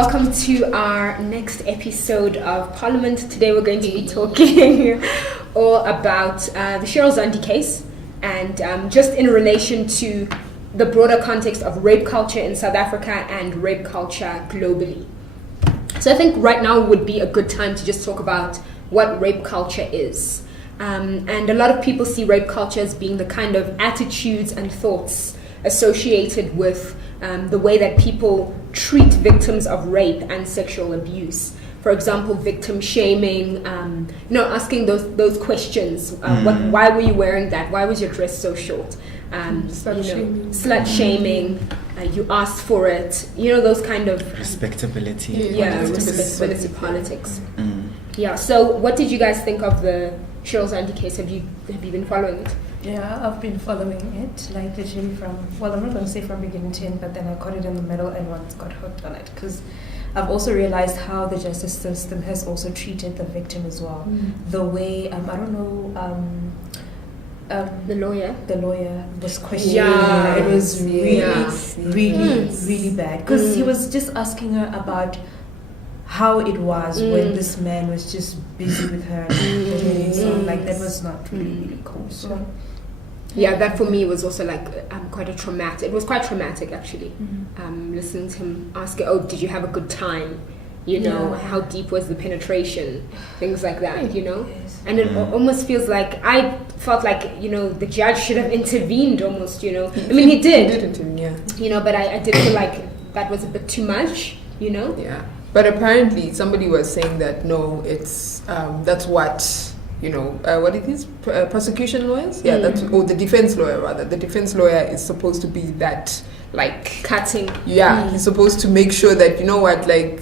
welcome to our next episode of Parliament. Today we're going to be talking all about the CHERYL ZONDI case, and just in relation to the broader context of rape culture in South Africa and rape culture globally. So I think right now would be a good time to just talk about what rape culture is. And a lot of people see rape culture as being the kind of attitudes and thoughts associated with the way that people treat victims of rape and sexual abuse. For example, victim shaming, asking those questions. Why were you wearing that? Why was your dress so short? Slut shaming. You asked for it. Those kind of respectability. Respectability politics. Yeah. So, what did you guys think of the CHERYL ZONDI case? Have you been following it? Yeah, I've been following it, like literally I'm not going to say from beginning to end, but then I caught it in the middle and once got hooked on it, because I've also realized how the justice system has also treated the victim as well. The way, the lawyer was questioning her. It was really bad, because he was just asking her about how it was when this man was just busy with her. That was not really cool. So yeah, that for me was also quite a traumatic. It was quite traumatic actually. Listening to him ask her, "Oh, did you have a good time? How deep was the penetration?" Things like that. Yes. And it almost feels like I felt like the judge should have intervened almost. I mean, he did. He did intervene, yeah. But I did feel like that was a bit too much. Yeah. But apparently somebody was saying that no, it's that's what what it is, prosecution lawyers, the defense lawyer rather. The defense lawyer is supposed to be that cutting. Yeah, he's supposed to make sure that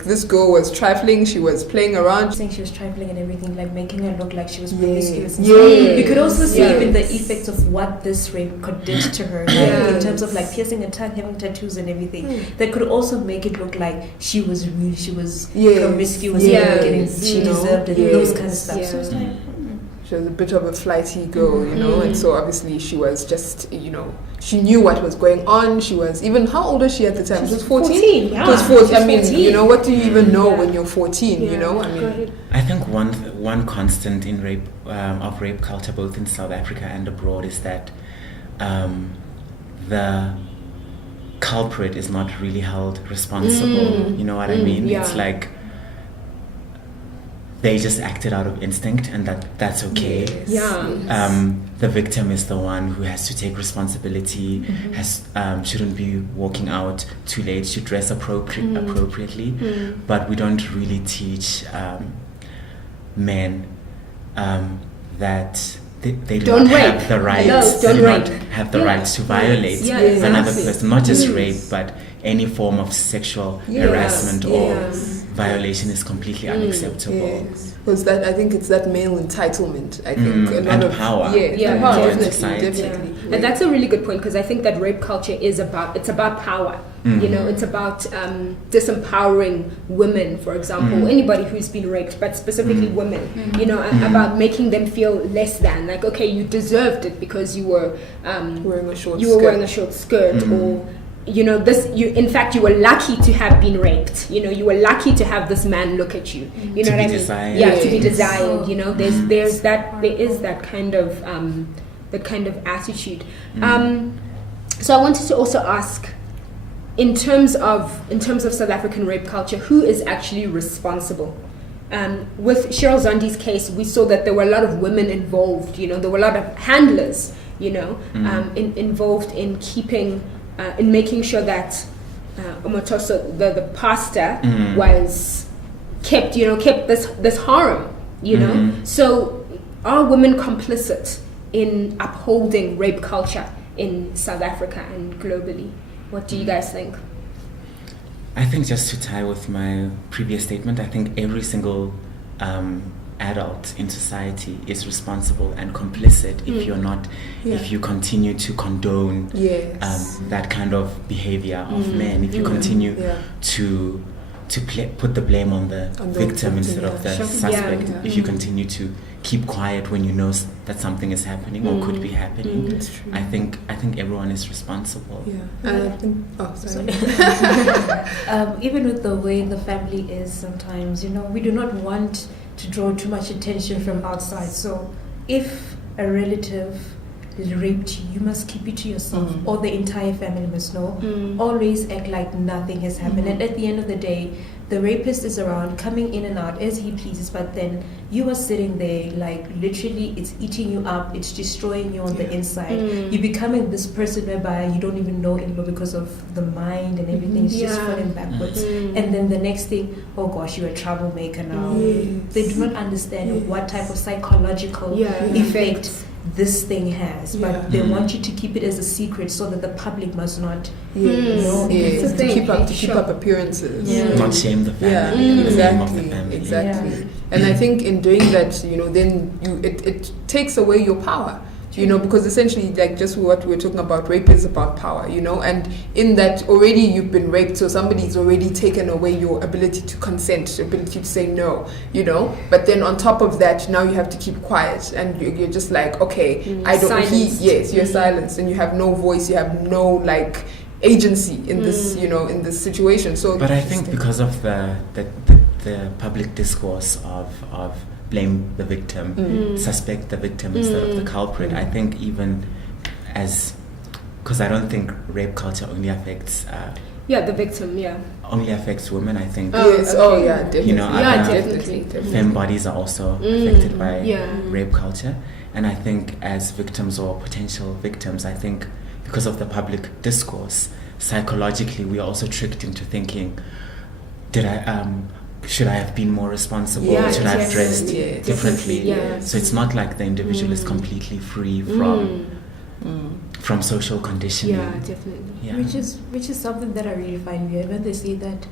this girl was trifling, she was playing around. Saying she was trifling and everything, making her look like she was promiscuous. You could also see even the effects of what this rape could do to her, in terms of piercing her tongue, having tattoos and everything. That could also make it look like she was promiscuous, she deserved it, those kind of stuff. So it's she was a bit of a flighty girl, and so obviously she was just, she knew what was going on. She was even, how old was she at the time? She was 14? Yeah. It was 14. I mean, what do you even know when you're 14, I think one constant in rape, of rape culture, both in South Africa and abroad, is that the culprit is not really held responsible. You know what I mean? Yeah. It's like they just acted out of instinct, and that's okay. The victim is the one who has to take responsibility, shouldn't be walking out too late, should dress appropriately. But we don't really teach men that they do not have the rights. They do not have the rights to violate another person, not just rape, but any form of sexual harassment or violation is completely unacceptable. Because I think it's that male entitlement. I think a lot of power. Definitely. And that's a really good point, because I think that rape culture is about power. It's about disempowering women, for example, anybody who's been raped, but specifically women. About making them feel less than. Okay, you deserved it because you were wearing a short skirt, or in fact you were lucky to have been raped. You were lucky to have this man look at you. You know what I mean? Desired. Yeah, to be desired. There is that kind of attitude. So I wanted to also ask, in terms of South African rape culture, who is actually responsible? With CHERYL ZONDI's case, we saw that there were a lot of women involved. There were a lot of handlers. Involved in keeping. In making sure that Omotoso, the pastor, was kept this harm, So are women complicit in upholding rape culture in South Africa and globally? What do you guys think? I think, just to tie with my previous statement, I think every single adult in society is responsible and complicit if you continue to condone that kind of behavior of men, if you continue to put the blame on the victim instead of the Sure. suspect. Yeah. If you continue to keep quiet when you know that something is happening or could be happening, That's true. I think everyone is responsible. Yeah. And I think, sorry. Even with the way the family is sometimes, we do not want to draw too much attention from outside. So if a relative raped you must keep it to yourself, or the entire family must know. Always act like nothing has happened. And at the end of the day, the rapist is around, coming in and out as he pleases, but then you are sitting there like literally it's eating you up, it's destroying you on the inside. You're becoming this person whereby you don't even know anymore because of the mind and everything. It's just falling backwards. And then the next thing, oh gosh, you're a troublemaker now. They do not understand what type of psychological effect this thing has, but they want you to keep it as a secret so that the public must not know. To keep up appearances, not shame the family. The name of the family. Exactly. And I think in doing that, then it takes away your power. Because essentially, like just what we were talking about, rape is about power, and in that already you've been raped, so somebody's already taken away your ability to consent, ability to say no, but then on top of that, now you have to keep quiet, and you're just like, okay, you're silenced, and you have no voice, you have no like agency in this, in this situation. So, but I think because of the public discourse of blame the victim, suspect the victim instead of the culprit. I think even because I don't think rape culture only affects the victim, only affects women. I think definitely. Definitely. Femme bodies are also affected by rape culture, and I think as victims or potential victims, I think because of the public discourse, psychologically we are also tricked into thinking, should I have been more responsible? Should I have dressed differently? So it's not like the individual is completely free from social conditioning. Yeah, definitely. Yeah. Which is something that I really find weird when they say that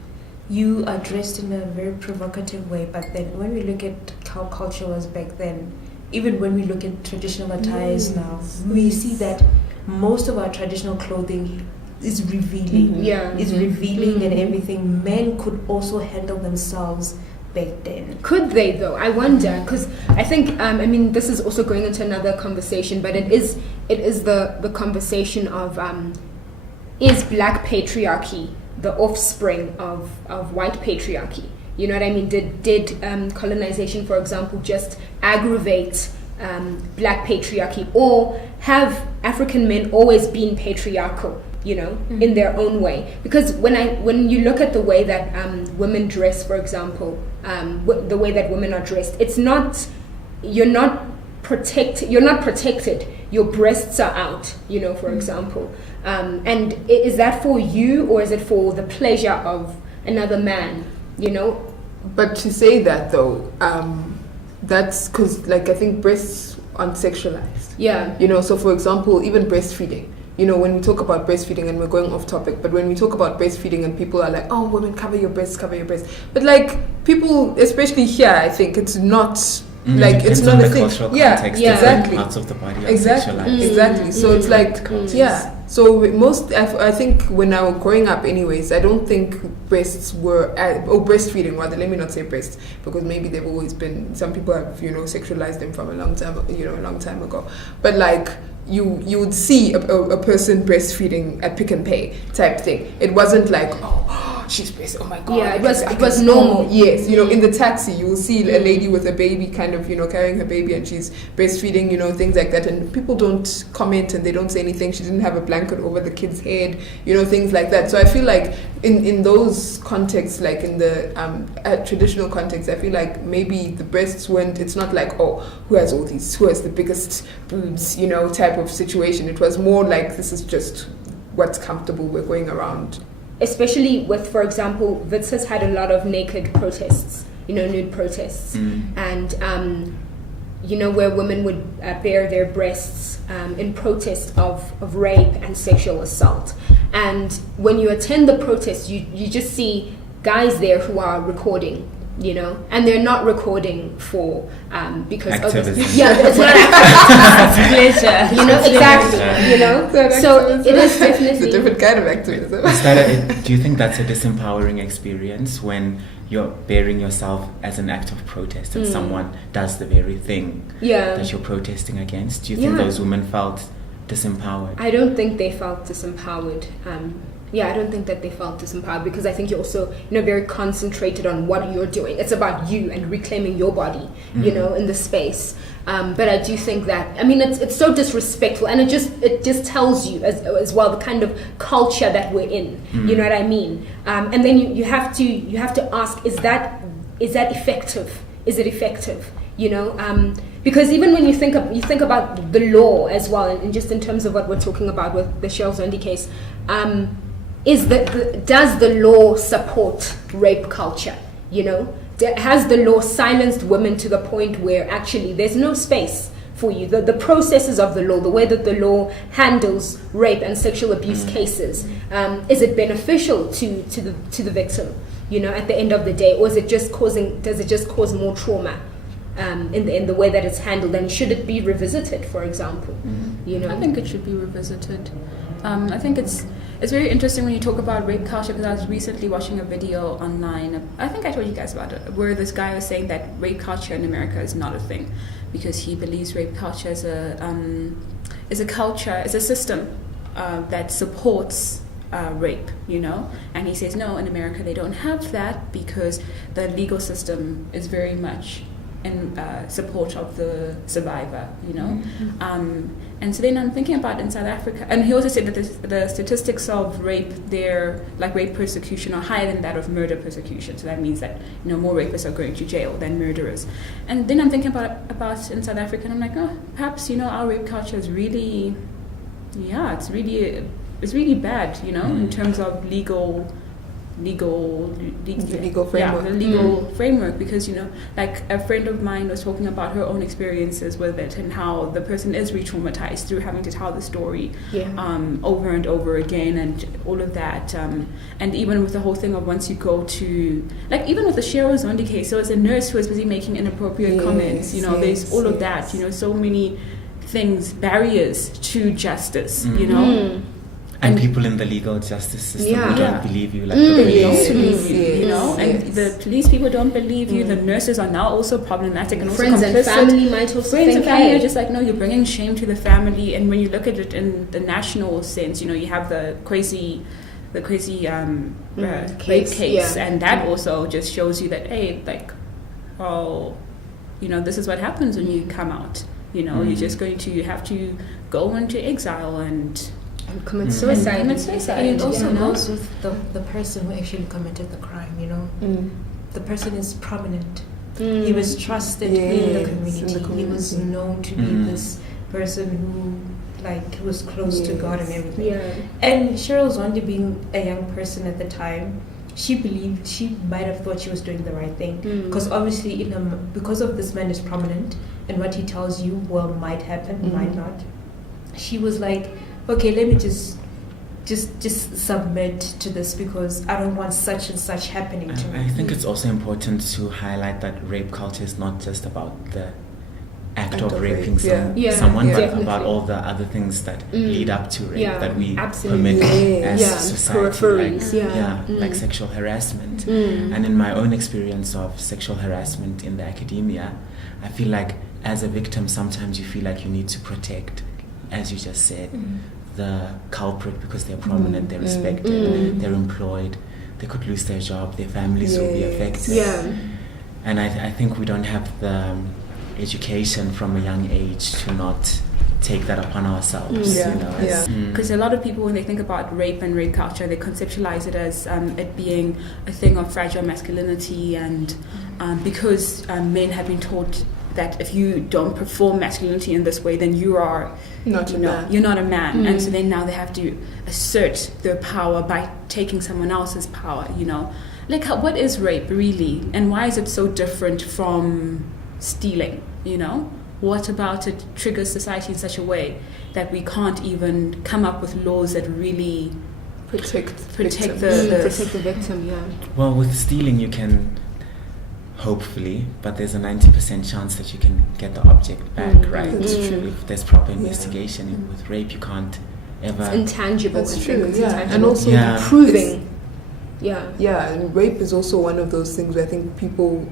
you are dressed in a very provocative way, but then when we look at how culture was back then, even when we look at traditional attires now, we see that most of our traditional clothing is revealing. Is revealing and everything. Men could also handle themselves back then. Could they though? I wonder, because I think this is also going into another conversation, but it is the conversation of is black patriarchy the offspring of white patriarchy? You know what I mean? Did colonization, for example, just aggravate black patriarchy, or have African men always been patriarchal? In their own way. Because when you look at the way that women dress, for example, the way that women are dressed, it's not, you're not protected. Your breasts are out, for example. And is that for you, or is it for the pleasure of another man? But to say that though, that's because I think breasts aren't sexualized. So for example, even breastfeeding. When we talk about breastfeeding, and we're going off topic, but when we talk about breastfeeding and people are like, oh, women, cover your breasts. But people, especially here, I think it's not it's not a thing. Cultural context, exactly. Parts of the body are Exactly. sexualized. Exactly. So it's So I think when I was growing up anyways, I don't think breasts were, or breastfeeding rather, let me not say breasts, because maybe they've always been, some people have, sexualized them from a long time ago. But you would see a person breastfeeding at Pick and Pay type thing. It wasn't like, oh, she's breastfeeding, oh my god. Yeah, it was normal. Yes, in the taxi you will see a lady with a baby kind of, carrying her baby, and she's breastfeeding, things like that, and people don't comment and they don't say anything. She didn't have a blanket over the kid's head, things like that. So I feel like in those contexts, like in the traditional context, I feel like maybe the breasts weren't, it's not like, oh, who has the biggest boobs, type of situation. It was more like, this is just what's comfortable, we're going around. Especially with, for example, Wits has had a lot of naked protests, nude protests, and where women would bare their breasts in protest of rape and sexual assault. And when you attend the protest, you just see guys there who are recording, you know, and they're not recording for because activism. it's not activism. It's pleasure, you know, exactly, you know. So it is definitely it's a different kind of activism. Do you think that's a disempowering experience when you're bearing yourself as an act of protest and someone does the very thing that you're protesting against? Do you think those women felt disempowered? I don't think they felt disempowered. I don't think that they felt disempowered, because I think you're also, you know, very concentrated on what you're doing. It's about you and reclaiming your body, you know, in the space. But I do think that, I mean, it's so disrespectful, and it just tells you as well the kind of culture that we're in. You know what I mean? And then you have to ask, is that effective? Is it effective? You know, because even when you think about the law as well, and just in terms of what we're talking about with the CHERYL ZONDI case, does the law support rape culture? You know, has the law silenced women to the point where actually there's no space for you? The processes of the law, the way that the law handles rape and sexual abuse cases, is it beneficial to the victim? You know, at the end of the day, or does it just cause more trauma? In the way that it's handled, and should it be revisited, for example? You know, I think it should be revisited. I think it's very interesting when you talk about rape culture, because I was recently watching a video online. I think I told you guys about it, where this guy was saying that rape culture in America is not a thing, because he believes rape culture is a culture, is a system that supports rape, you know. And he says no, in America they don't have that, because the legal system is very much in support of the survivor, you know. And so then I'm thinking about in South Africa, and he also said that the statistics of rape there, like rape persecution, are higher than that of murder persecution. So that means that, you know, more rapists are going to jail than murderers. And then I'm thinking about in South Africa, and I'm like, oh, perhaps, you know, our rape culture is really, it's really bad, you know, in terms of legal framework. The legal framework, because, you know, like a friend of mine was talking about her own experiences with it, and how the person is re-traumatized through having to tell the story over and over again, and all of that. And even with the whole thing of once you go to, like, even with the CHERYL ZONDI case, so it's a nurse who was busy making inappropriate comments, you know, there's all of that, you know, so many things, barriers to justice, you know. And people in the legal justice system who don't believe you, like the police. Don't believe you, you know, and the police people don't believe you. The nurses are now also problematic, and friends also and family might also friends and family are just like, no, you're bringing shame to the family. And when you look at it in the national sense, you know, you have the crazy rape case, and that also just shows you that, hey, like, oh, you know, this is what happens when you come out. You know, you're just going to have to go into exile and commit suicide. And it also goes with the person who actually committed the crime, you know. The person is prominent. He was trusted in the community. He was known to be this person who, like, was close to God and everything. And CHERYL ZONDI, being a young person at the time, she believed, she might have thought she was doing the right thing, because obviously because of this man is prominent, and what he tells you, well, might happen, might not. She was like, okay, let me just submit to this, because I don't want such and such happening to me. I think it's also important to highlight that rape culture is not just about the act of raping someone, but about all the other things that lead up to rape that we permit as society, like sexual harassment. And in my own experience of sexual harassment in the academia, I feel like as a victim, sometimes you feel like you need to protect, as you just said, the culprit, because they're prominent, they're respected, they're employed, they could lose their job, their families will be affected. And I think we don't have the education from a young age to not take that upon ourselves. Because a lot of people, when they think about rape and rape culture, they conceptualize it as it being a thing of fragile masculinity, and because men have been taught that if you don't perform masculinity in this way, then you are you're not a man. And so then now they have to assert their power by taking someone else's power, you know. Like, what is rape really, and why is it so different from stealing, you know? What about it triggers society in such a way that we can't even come up with laws that really protect the victim? Well, with stealing, you can hopefully, but there's a 90% chance that you can get the object back, right? That's true. If there's proper investigation. With rape, you can't ever. It's intangible. That's I true. think it's Yeah, intangible. and also proving. Yeah, and rape is also one of those things where I think people,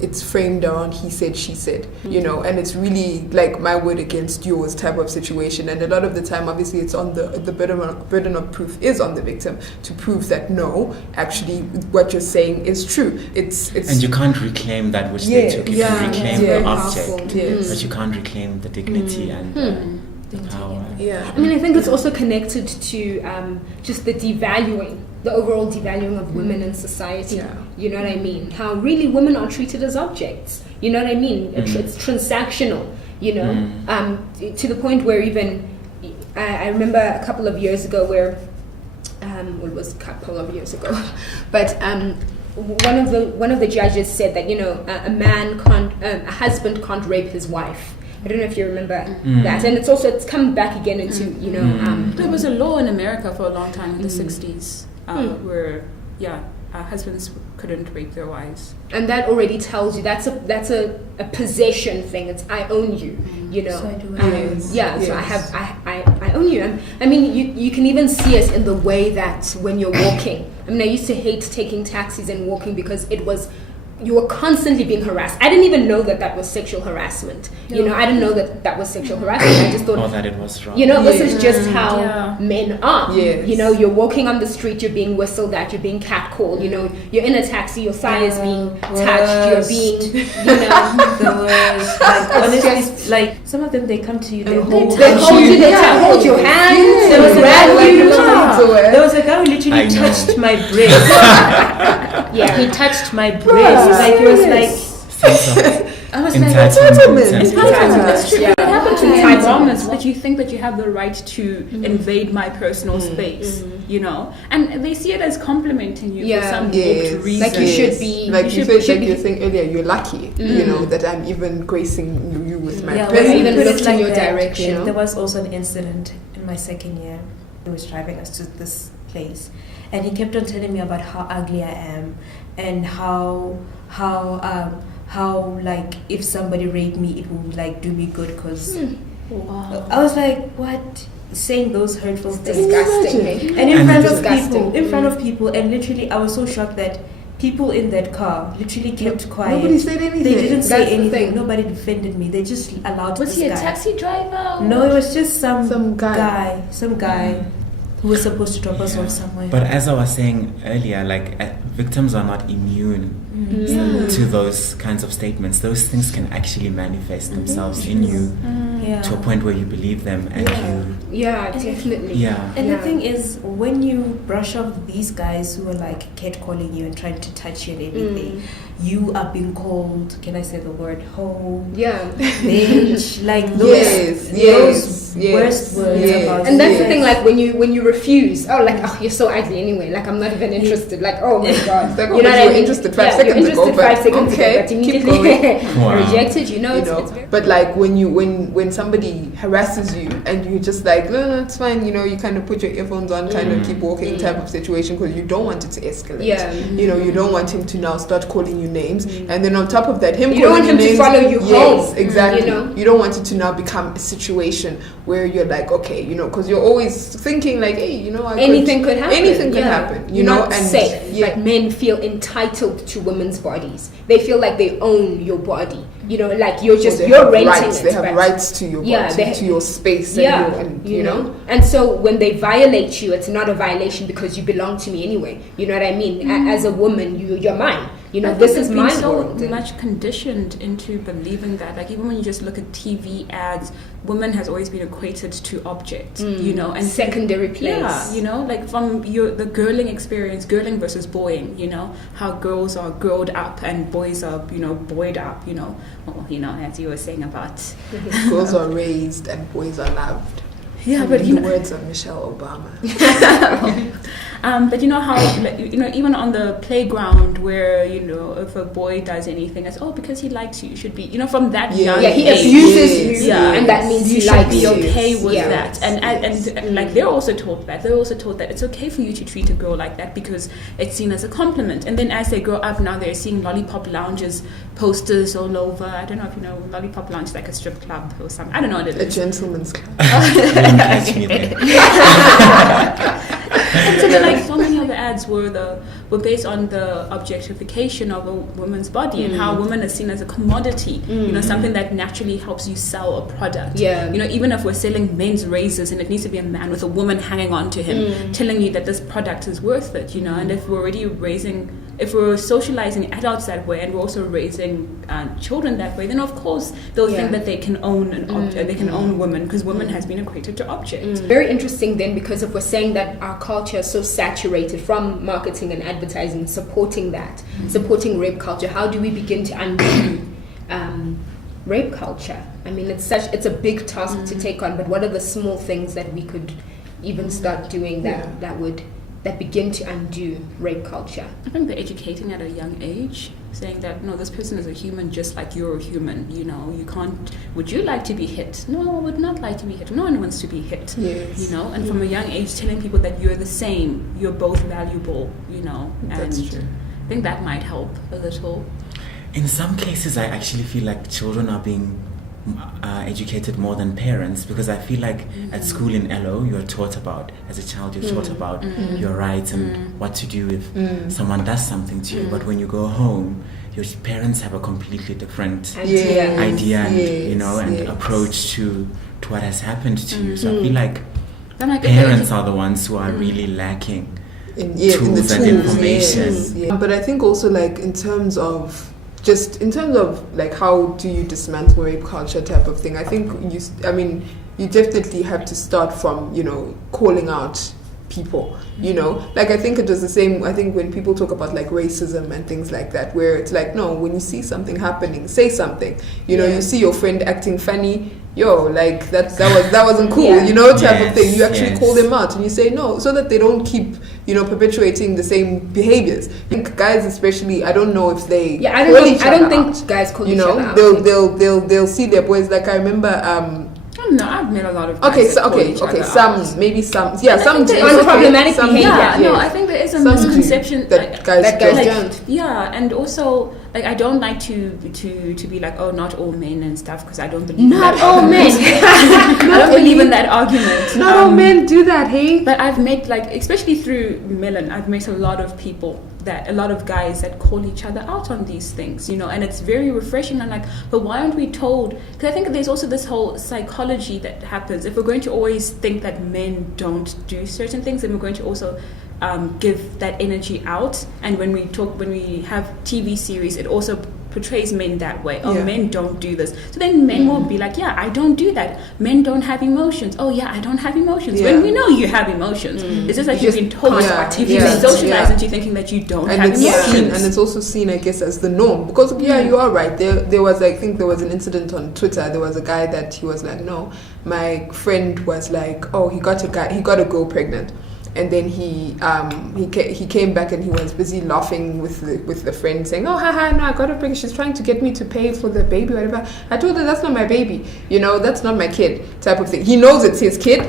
it's framed around he said, she said, you know, and it's really like my word against yours type of situation. And a lot of the time, obviously, it's on the burden of proof is on the victim to prove that no, actually, what you're saying is true. It's and you can't reclaim that which they took. You can reclaim the object, but you can't reclaim the dignity and the power. Yeah, I mean, I think it's also connected to just the devaluing. The overall devaluing of women in society. You know what I mean? How really women are treated as objects. You know what I mean? It's transactional, you know, to the point where even I remember a couple of years ago where it was a couple of years ago, but one of the judges said that, you know, a husband can't rape his wife. I don't know if you remember that, and it's come back again into, you know. There was a law in America for a long time in the 60s. Where husbands couldn't rape their wives, and that already tells you that's a possession thing. It's I own you, you know. So I do. So I own you. And I mean, you can even see it in the way that when you're walking. I mean, I used to hate taking taxis and walking because you were constantly being harassed. I didn't even know that was sexual harassment. You know, I didn't know that was sexual harassment. I just thought, or that it was wrong. you know, this is just how men are. Yes. You know, you're walking on the street, you're being whistled at, you're being catcalled. You know, you're in a taxi, your thigh is being touched, you're being, you know, the worst. Like, honestly, like some of them, they come to you, they hold you, they hold your hands, There was a guy grab who you. there was a guy who literally touched my breast. He touched my breast. Like it was like I was like, entitlement. That's true. Yeah. It happened to me in Entitlement. moments that you think that you have the right to invade my personal space, you know, and they see it as complimenting you for some warped reason. Like you should be. Like you said, like be- you were saying earlier, you're lucky, you know, that I'm even gracing you with my yeah, presence. when you even put looked it in like your that, direction. There was also an incident in my second year. He was driving us to this place, and he kept on telling me about how ugly I am, and how like if somebody raped me, it would like do me good because I was like, what? Saying those hurtful things. Disgusting. And in And front of disgusting. people, and literally I was so shocked that people in that car literally kept quiet. Nobody said anything. They didn't say That's the anything. thing. Nobody defended me. They just allowed Was this he a guy. taxi driver? No, it was just some guy. guy who was supposed to drop us off somewhere. But as I was saying earlier, like victims are not immune to those kinds of statements. Those things can actually manifest themselves in you to a point where you believe them and Definitely. And the thing is, when you brush off these guys who are like catcalling you and trying to touch you and everything, you are being called, can I say the word, hoe, bitch, like those worst words about And that's you. the thing, like when you refuse, you're so ugly anyway, like I'm not even interested, like oh my god, Like, you know what I you're mean? interested 5 seconds you're ago, interested but 5 seconds okay, ago, but keep immediately Wow. rejected. You know, it's very but like when somebody harasses you and you just like no, it's fine, you know, you kind of put your earphones on, kind of keep walking type of situation because you don't want it to escalate. You know, you don't want him to now start calling you names, and then on top of that, you don't want him to follow you home. Exactly. You know? You don't want it to now become a situation where you're like, okay, you know, because you're always thinking like, hey, you know, Anything could happen. Anything could happen. You You're know, not and safe. yeah. Like men feel entitled to women's bodies. They feel like they own your body. You know, like you're just They you're have renting rights. it. They have but- rights to your body, to your space. And you know. And so when they violate you, it's not a violation because you belong to me anyway. You know what I mean? As a woman, you're mine. You know, this is my so world. much conditioned into believing that, like even when you just look at TV ads, women has always been equated to objects, you know, and secondary place. Yeah, you know, like from the girling experience, girling versus boying, you know, how girls are girled up and boys are, you know, boyed up, you know. Well, you know, as you were saying about girls are raised and boys are loved. Yeah, but in the words of Michelle Obama. But you know how, like, you know, even on the playground where, you know, if a boy does anything, it's, oh, because he likes you, you should be, you know, from that young Yeah, he age. abuses you, Yeah, and that means you he should likes be you. okay with Yeah. that. And like, they're also taught that. They're also taught that it's okay for you to treat a girl like that because it's seen as a compliment. And then as they grow up now, they're seeing Lollipop Lounges posters all over. I don't know if you know, Lollipop Lounge is like a strip club or something. I don't know what it A is. gentleman's club. Don't catch me there. And so then, like, so many of the ads were based on the objectification of a woman's body and how a woman is seen as a commodity, you know, something that naturally helps you sell a product. Yeah. You know, even if we're selling men's razors and it needs to be a man with a woman hanging on to him, telling you that this product is worth it, you know, and if we're already if we're socializing adults that way and we're also raising children that way, then of course they'll think that they can own an object, they can own women, because women has been equated to objects. Very interesting then, because if we're saying that our culture is so saturated from marketing and advertising supporting that, supporting rape culture, how do we begin to undo rape culture? I mean, it's a big task to take on, but what are the small things that we could even start doing that begin to undo rape culture? I think they're educating at a young age, saying that, no, this person is a human just like you're a human, you know, you can't, would you like to be hit? No, I would not like to be hit. No one wants to be hit, you know, and from a young age telling people that you're the same, you're both valuable, you know, and That's true. I think that might help a little. In some cases, I actually feel like children are being educated more than parents, because I feel like at school in LO, you're taught about, as a child, you're taught about your rights and what to do if someone does something to you. But when you go home, your parents have a completely different idea and, you know, and approach to what has happened to you. So I feel like parents are the ones who are really lacking in the tools and information. Yes. But I think also, like, in terms of like how do you dismantle rape culture type of thing, I think you definitely have to start from, you know, calling out people, you know, like I think it was the same, I think when people talk about like racism and things like that, where it's like, no, when you see something happening, say something, you know, you see your friend acting funny, like that wasn't cool, you know, type of thing. You actually call them out and you say no, so that they don't keep, you know, perpetuating the same behaviors. I think guys especially, I don't know if they I don't think guys call each other out. They'll see their boys, like I remember No, I've met a lot of guys some unproblematic behavior. No, I think there is a misconception that guys don't. Yeah, and also, like, I don't like to be like, oh, not all men and stuff, because I don't believe not all men. I don't believe in that argument. Not all men do that, hey. But I've met, like, especially through Melon, I've met a lot of guys that call each other out on these things, you know, and it's very refreshing. I'm like, but why aren't we told? Because I think there's also this whole psychology that happens. If we're going to always think that men don't do certain things, then we're going to also give that energy out. And when we have TV series, it also portrays men that way. Oh, men don't do this. So then men will be like, yeah, I don't do that. Men don't have emotions. Oh, yeah, I don't have emotions. When we know you have emotions. It's just like you've been told. You've been socialized into thinking that you don't have emotions. And it's also seen, I guess, as the norm. Because, you are right. There was, I think there was an incident on Twitter. There was a guy that he was like, no, my friend was like, oh, he got a girl pregnant. And then he came back and he was busy laughing with the friend, saying, oh, haha, no, I got her pregnant. She's trying to get me to pay for the baby, whatever. I told her that's not my baby. You know, that's not my kid, type of thing. He knows it's his kid.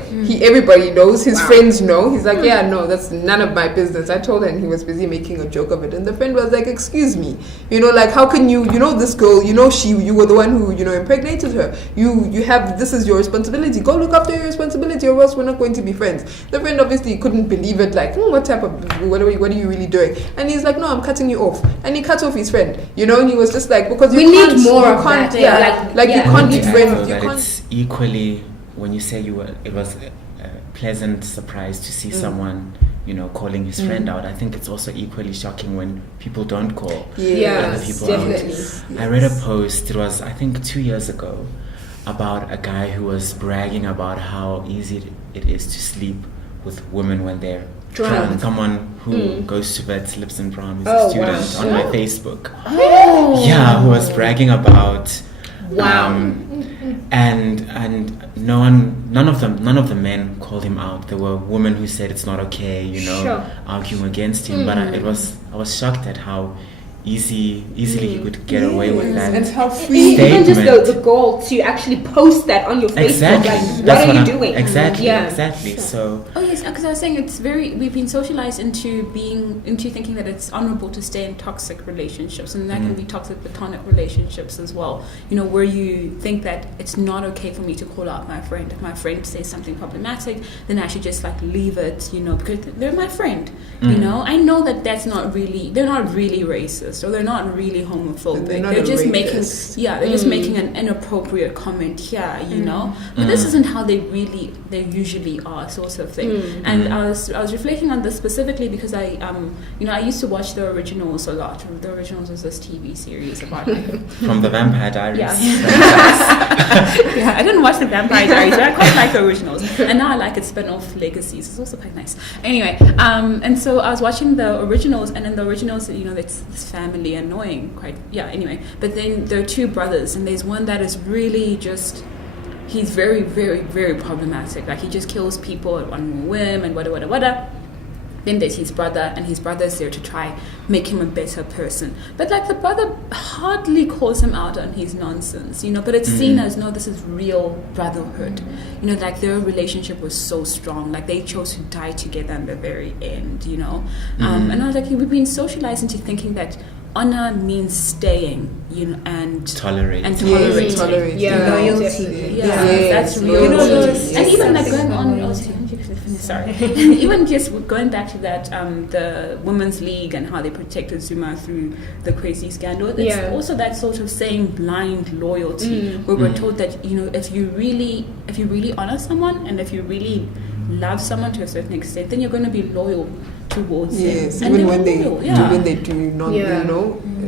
Everybody knows. His friends know. He's like, yeah, no, that's none of my business. I told her, and he was busy making a joke of it. And the friend was like, excuse me, you know, like, how can you know this girl, you know, you were the one who, you know, impregnated her. You have, this is your responsibility. Go look after your responsibility, or else we're not going to be friends. The friend obviously couldn't believe it, like, what are you really doing? And he's like, no, I'm cutting you off. And he cut off his friend, you know, and he was just like, because you can't, need more of that. You can't be friends. It's equally, when you say it was a pleasant surprise to see someone, you know, calling his friend out. I think it's also equally shocking when people don't call other people out. I read a post, it was, I think, 2 years ago, about a guy who was bragging about how easy it is to sleep with women when they're drunk. Someone who goes to bed, sleeps in prom, is a student on my Facebook. Who was bragging about and none of the men called him out. There were women who said it's not okay, arguing against him. But I was shocked at how easily he could get away with that. And how free. Even just the goal to actually post that on your Facebook. Exactly. Like, That's what are you doing? Exactly. Exactly. So. Oh yes, because I was saying we've been socialized into thinking that it's honorable to stay in toxic relationships, and that can be toxic platonic relationships as well. Where you think that it's not okay for me to call out my friend. If my friend says something problematic, then I should just like leave it, because they're my friend. I know that they're not really racist, or they're not really homophobic. They're just making an inappropriate comment here, But this isn't how they usually are, sort of thing. And I was reflecting on this specifically because I used to watch The Originals a lot. The Originals was this TV series about from the Vampire Diaries. Yeah. I didn't watch the Vampire Diaries, but I quite like The Originals, and now I like its spin-off Legacies. It's also quite nice. Anyway, and so I was watching The Originals, and in The Originals, it's this family annoying, anyway. But then there are two brothers, and there's one that is really just. He's very, very, very problematic. Like, he just kills people at one whim and wada. Then there's his brother, and his brother is there to try make him a better person. But like, the brother hardly calls him out on his nonsense, But it's seen as, no, this is real brotherhood. Like, their relationship was so strong. Like, they chose to die together in the very end, And I was like, we've been socialized into thinking that honor means staying, and tolerating. Loyalty. That's real. And even like going on. Sorry. Even just going back to that, the Women's League and how they protected Zuma through the crazy scandal. It's also that sort of saying blind loyalty, where we're told that if you really honor someone, and if you really love someone to a certain extent, then you're going to be loyal towards them. Yes, even when they do not,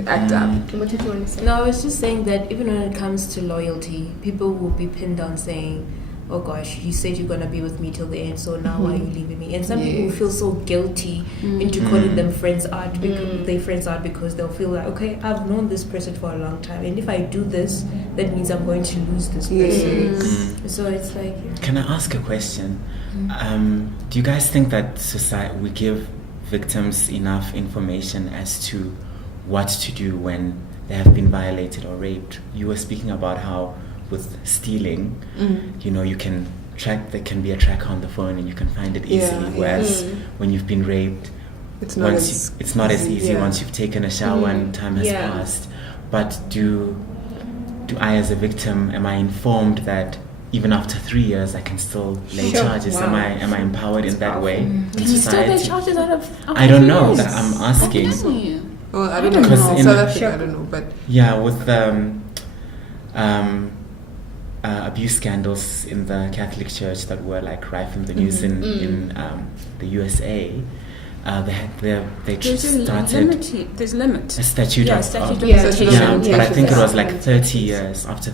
act up. What did you want to say? No, I was just saying that even when it comes to loyalty, people will be pinned on saying, oh gosh, you said you're going to be with me till the end, so now why are you leaving me? And some people feel so guilty into calling them friends out, because they'll feel like, okay, I've known this person for a long time, and if I do this, that means I'm going to lose this person. So it's like... Can I ask a question? Do you guys think that we give victims enough information as to what to do when they have been violated or raped? You were speaking about how with stealing, you can track, there can be a tracker on the phone and you can find it easily, whereas when you've been raped, it's not as easy once you've taken a shower and time has passed. But do I, as a victim, am I informed that even after 3 years I can still lay charges? Am I empowered in that way? Can you still lay charges out of I don't know, that I'm asking. Well, I don't know. South Africa, I don't know, but with abuse scandals in the Catholic Church that were like rife in the news in the USA. There's limit. A statute of limitation. But I think it was like 30 years after.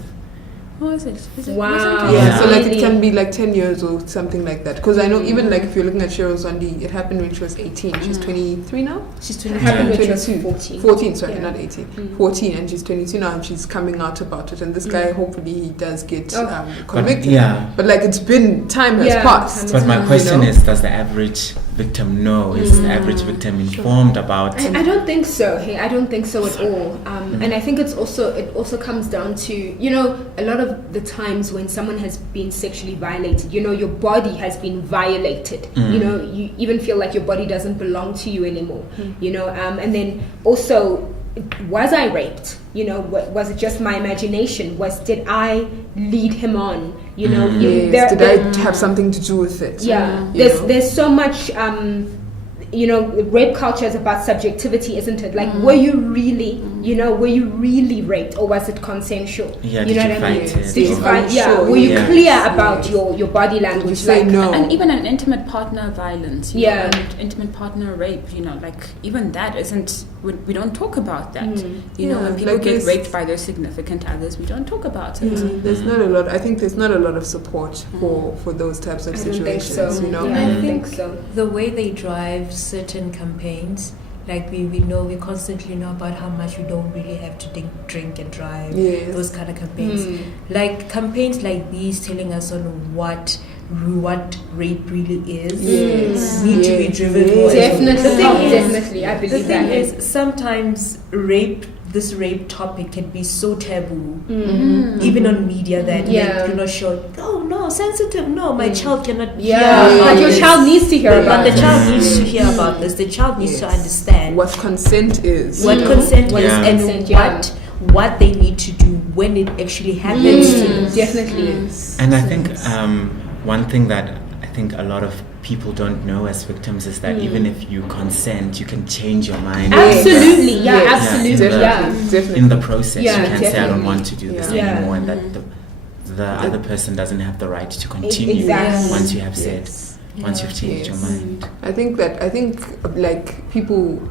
What is it? Wow. So like it can be like 10 years or something like that. Because I know even like if you're looking at CHERYL ZONDI, it happened when she was 18. She's 23 now? She's 22. 14, sorry, not 18. 14, and she's 22 now, and she's coming out about it. And this guy, hopefully he does get convicted. But like it's been, time has passed. But my question is, does the average victim know? Is the average victim informed about? I don't think so. I don't think so at all. And I think it also comes down to, a lot of the times when someone has been sexually violated, your body has been violated. You even feel like your body doesn't belong to you anymore. And then also, was I raped? Was it just my imagination? Did I lead him on? Did I have something to do with it? There's so much. Rape culture is about subjectivity, isn't it? Like, were you really raped, or was it consensual? Did you fight it? Did you fight? Were you clear about your body language? You say no. And even an intimate partner violence, and intimate partner rape, like even that isn't. We don't talk about that. When people get raped by their significant others, we don't talk about it. There's not a lot. I think there's not a lot of support for those types of situations. I think so. I think so. The way they drive certain campaigns Like we constantly know about how much we don't really have to drink and drive. Yes. Those kind of campaigns. Like campaigns like these telling us on what rape really is. Need to be driven more. Definitely. I believe the thing that. is, sometimes this rape topic can be so taboo, even on media, that like, you're not sure. Oh no, sensitive. No, my child cannot. But your child needs to hear about. But the child needs to hear about this. The child needs to understand what consent is. What consent is, and consent, what they need to do when it actually happens to them. Definitely. And I think one thing that I think a lot of people don't know as victims is that even if you consent, you can change your mind. Absolutely, absolutely. In the process, you can say, I don't want to do this anymore, and that the other person doesn't have the right to continue once you have said, once you've changed your mind. I think like people.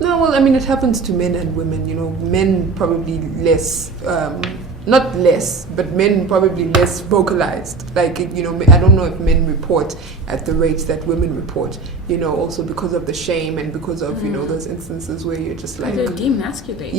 No, well, I mean, it happens to men and women. You know, men probably less. Not less, but men probably less vocalized. Like, you know, I don't know if men report at the rates that women report, you know, also because of the shame and because of, you know, those instances where you're just like... They're demasculated.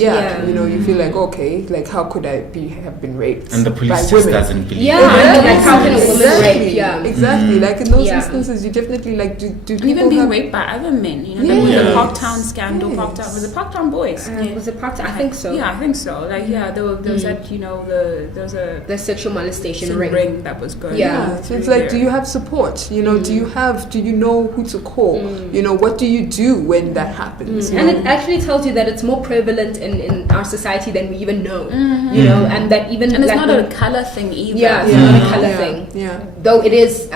You know, you feel like, okay, like, how could I have been raped? And the police by just women? doesn't believe like, how can a woman rape? Exactly. Like, in those instances, you definitely, like, do people even being raped by other men, you know, like with the Parktown scandal, was it Parktown boys? Was it Parktown? I think so. Yeah, I think so. Like, there was that, you know, there was the sexual molestation ring that was going on. So it's like, do you have support? You know, do you know who to call? You know, what do you do when that happens? And it actually tells you that it's more prevalent in our society than we even know. You know, and that even... And it's like not a color thing either. Yeah, it's not a color thing. Yeah. Though it is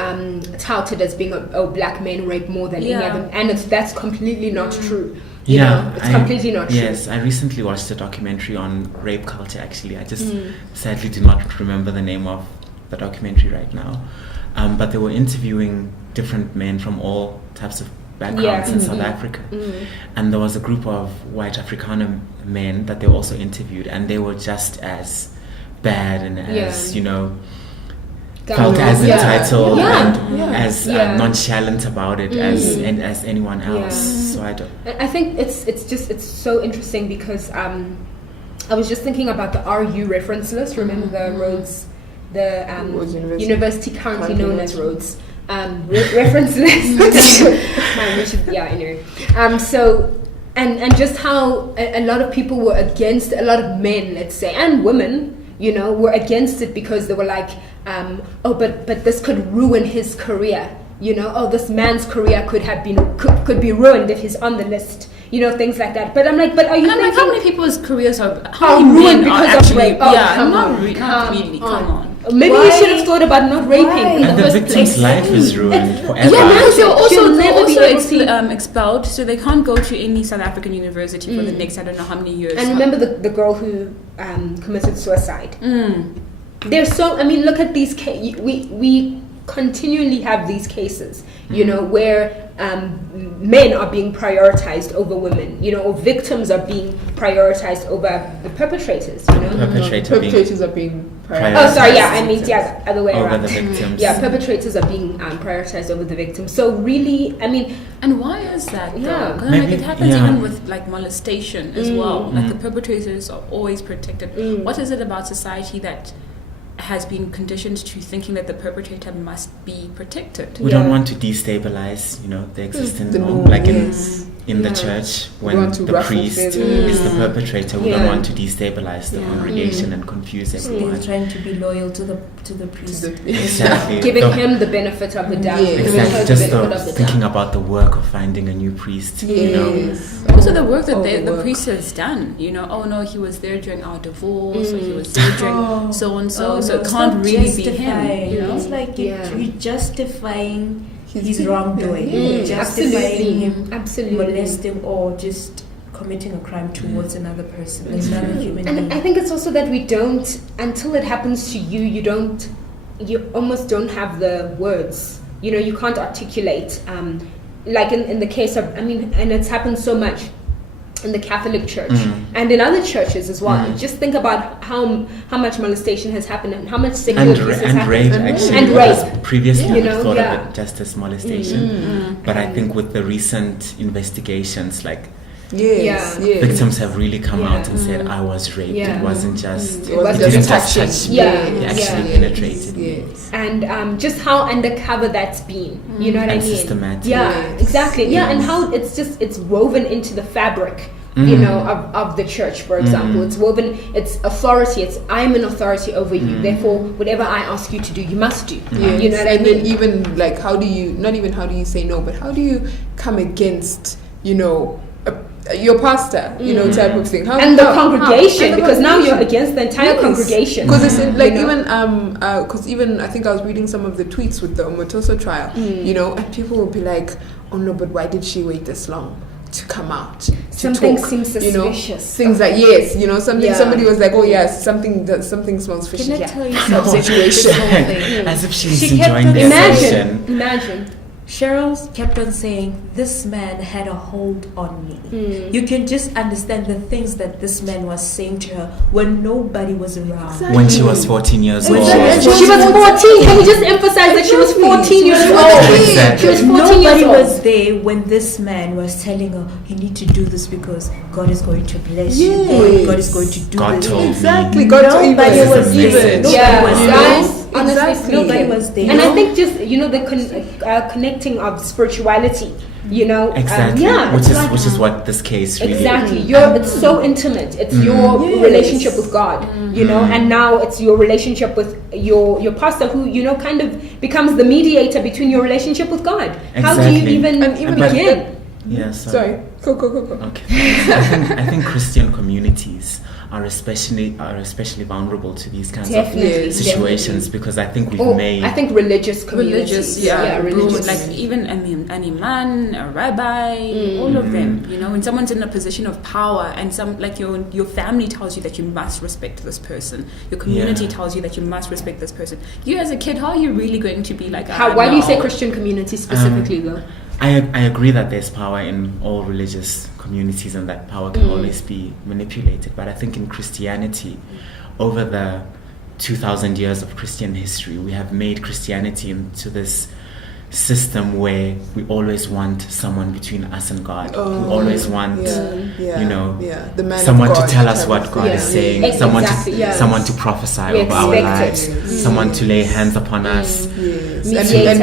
touted as being black men rape more than any other, and that's completely not true. You know, it's completely not true. Yes, I recently watched a documentary on rape culture, actually. I just sadly do not remember the name of the documentary right now. But they were interviewing different men from all types of backgrounds in South Africa. And there was a group of white Afrikaner men that they also interviewed, and they were just as bad and as, you know, felt as entitled and as nonchalant about it as anyone else. So I think it's so interesting because I was just thinking about the RU reference list. Remember the Rhodes, the university currently known as Rhodes reference list. Anyway. So and just how a lot of people were against, a lot of men, let's say, and women, you know, were against it because they were like, but this could ruin his career. You know, this man's career could be ruined if he's on the list. You know, things like that. But I'm like, are you? And I'm like, how many people's careers are ruined because of rape? Not really. Come on. Maybe you should have thought about not raping in and the the first victim's place. life is ruined forever. Yeah, because they're never also expelled, so they can't go to any South African university for the next I don't know how many years. And remember the girl who committed suicide. There's so, I mean, look at these cases. We continually have these cases, you know, where men are being prioritized over women, you know, or victims are being prioritized over the perpetrators, you know. Perpetrators are being prioritized. Oh, sorry, I mean, other way over around. the victims. Perpetrators are being prioritized over the victims. So really, I mean, and why is that? Yeah, though? Like it happens even with like molestation as well. Like the perpetrators are always protected. What is it about society that has been conditioned to thinking that the perpetrator must be protected? We don't want to destabilize, you know, the existing norm. Like in the church, when the priest is the perpetrator, we don't want to destabilize the congregation and confuse everyone. He's trying to be loyal to the priest. Exactly. Giving him the benefit of the doubt. Exactly. Just thinking about the work of finding a new priest. You know. Also the work that the priest has done. You know, oh no, he was there during our divorce, or he was there during so and so. So it can't really be him. You know, it's like you're justifying his wrongdoing, justifying him molesting or just committing a crime towards another person, another human being. And I think it's also that we don't, until it happens to you, you almost don't have the words. You know, you can't articulate. Like in the case of, I mean, and it's happened so much in the Catholic Church and in other churches as well. Just think about how much molestation has happened and how much sexual abuse has happened. Rape, actually. And rape. Previously, You know, I thought of it just as molestation. But I think with the recent investigations, like Yes. Victims have really come out and said, I was raped. It wasn't just, it didn't just touch me. It actually penetrated me. And just how undercover that's been, you know what I mean? Systematic. Exactly. And how it's woven into the fabric, you know, of the church, for example. It's woven, it's authority, it's I'm an authority over you, therefore whatever I ask you to do, you must do. You know what I mean? Then even like, how do you, not even how do you say no, but how do you come against, you know, your pastor, you know, type of thing. And the congregation, because now you're against the entire congregation. Because it's like, you know? Because even I think I was reading some of the tweets with the Omotoso trial, you know, and people will be like, oh no, but why did she wait this long to come out to something talk, seems suspicious, you know, things like you know, something somebody was like, oh yes, something smells fishy. Can I tell you something? Situation. As if she's enjoying the session. Imagine Cheryl kept on saying, this man had a hold on me. You can just understand the things that this man was saying to her when nobody was around. Exactly. When she was 14 years old. She was 14. Can you just emphasize that she was 14 years old? Exactly. She was 14 years Nobody old. was there when this man was telling her, you need to do this because God is going to bless you. God is going to do God this. told me. Exactly. God told Nobody me. was there. Guys, honestly, Exactly. Nobody was there. And I think just, you know, the connecting of spirituality, you know, which is what this case really exactly. It's so intimate. It's your relationship with God, you know, and now it's your relationship with your pastor, who, you know, kind of becomes the mediator between your relationship with God. Exactly. How do you even begin? Sorry. Go. Okay. I think Christian communities are especially vulnerable to these kinds of situations, because I think I think religious communities, religious, like even an imam, a rabbi, all of them. You know, when someone's in a position of power, and some like your family tells you that you must respect this person, your community tells you that you must respect this person. You as a kid, how are you really going to be like? Why do you say Christian communities specifically, though? I agree that there's power in all religious communities and that power can always be manipulated. But I think in Christianity, over the 2,000 years of Christian history, we have made Christianity into this system where we always want someone between us and God. We always want, you know, someone to tell us what God is saying, someone to prophesy over our lives, someone to lay hands upon us. Mediator,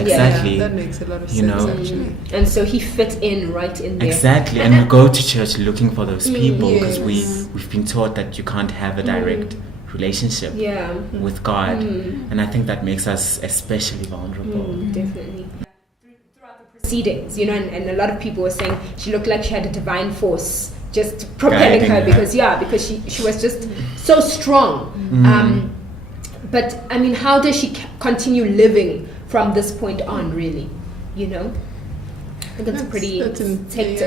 exactly. That makes a lot of sense, you know, actually. And so he fit in right in there. Exactly, and we go to church looking for those people because we've been taught that you can't have a direct relationship with God, and I think that makes us especially vulnerable. Definitely. Throughout the proceedings, you know, and a lot of people were saying she looked like she had a divine force just propelling her because she was just so strong. But I mean, how does she continue living from this point on, really? You know, I think it's pretty hectic.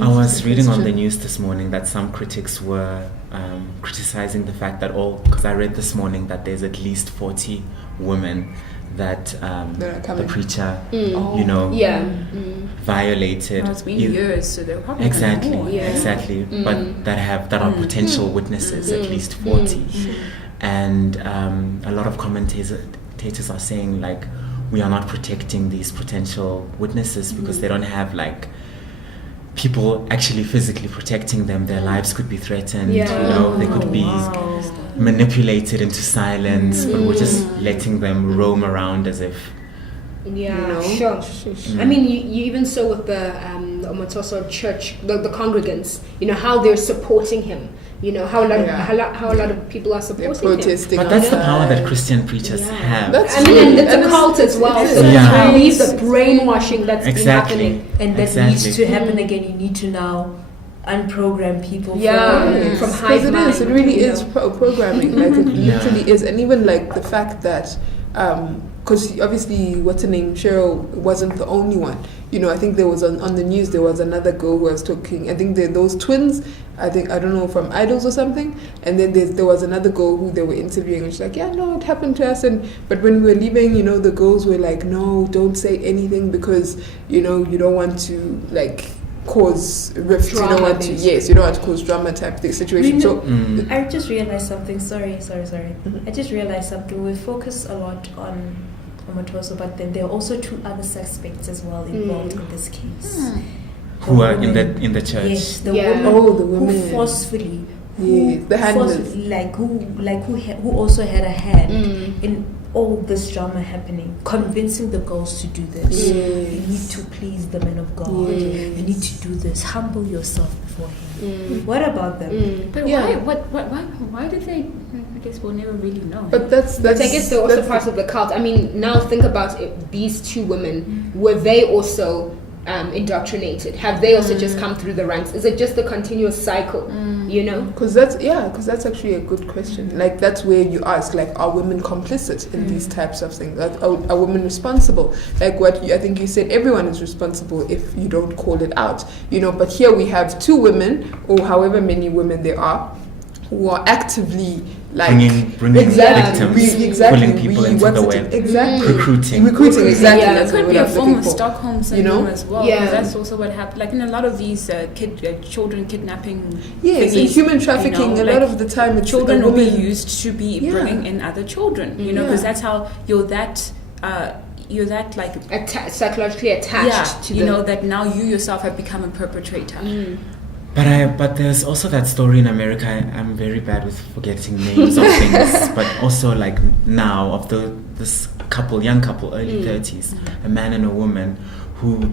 I was reading on the news this morning that some critics were criticizing the fact that because I read this morning that there's at least 40 women that the preacher, you know, violated. It's been years, so they're probably exactly. But that are potential witnesses, at least 40. And a lot of commentators are saying, like, we are not protecting these potential witnesses because they don't have, like, people actually physically protecting them. Their lives could be threatened, you know, they could be manipulated into silence, but we're just letting them roam around as if... Sure. I mean, you even saw with the Omotoso church, the congregants, you know, how they're supporting him. You know, how a lot of people are supporting him. But that's the power that Christian preachers have. And it's a cult as well. So that relieves the brainwashing that's been happening. And that needs to happen again. You need to now unprogram people from hive mind. It really is programming. Like, it literally is. And even like the fact that because obviously what's her name, Cheryl, wasn't the only one. You know, I think there was on the news, there was another girl who was talking, I think those twins, I don't know, from Idols or something, and then there was another girl who they were interviewing, and she's like, it happened to us, but when we were leaving, you know, the girls were like, no, don't say anything because, you know, you don't want to, like, cause rift, you don't want to cause drama type situation. I just realized something, sorry. I just realized something. We focus a lot on Omotoso, but then there are also two other suspects as well involved in this case. who are in the church. Yes, the Yeah. women. Oh, the women. Who forcefully. Yes, the handlers. Who also had a hand Mm. in all this drama happening, convincing the girls to do this. Yes. You need to please the men of God. Yes. You need to do this. Humble yourself before Him. Mm. What about them? Mm. But Yeah. why did they? I guess we'll never really know. But that's But I guess they're also that's- part of the cult. I mean, now think about it, these two women. Were they also indoctrinated? Have they also just come through the ranks? Is it just a continuous cycle? You know? Because that's actually a good question. Like, that's where you ask, like, are women complicit in these types of things? Like, are women responsible? Like I think you said, everyone is responsible if you don't call it out. You know, but here we have two women, or however many women there are, who are actively like Bringing exactly, victims, pulling people into the web, exactly recruiting. exactly. Yeah. That's It could what be a I'm form looking of for. Stockholm You syndrome know? as well. Yeah. Yeah. That's also what happened. Like in a lot of these children kidnapping. Yes, and thingies, human trafficking. you know, a like, lot of the time, it's children a will be woman. used to be Yeah. bringing in other children. You know, because that's how you're that like Psychologically attached to you the know that now you yourself have become a perpetrator. But there's also that story in America. I'm very bad with forgetting names of things, but also like now of this young couple, early 30s, a man and a woman who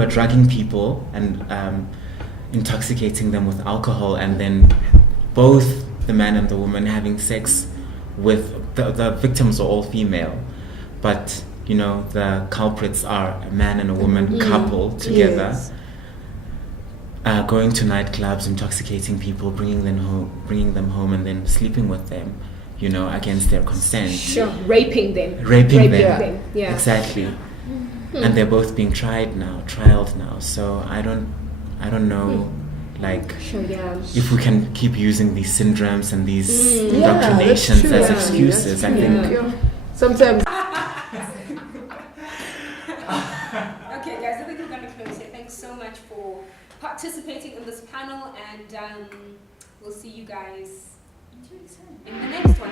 are drugging people and intoxicating them with alcohol, and then both the man and the woman having sex with the victims are all female, but you know the culprits are a man and a woman couple together. Yes. Going to nightclubs, intoxicating people, bringing them home, and then sleeping with them, you know, against their consent. sure raping them. Raping them. Yeah. Exactly. And they're both being trialed now. So I don't know, like, Sure. Yeah. if we can keep using these syndromes and these Yeah, that's indoctrinations true, as actually, excuses. that's I true. think Yeah. Sometimes. Okay, guys, I think we're going to close here. Thanks so much for participating in this panel, and we'll see you guys in the next one.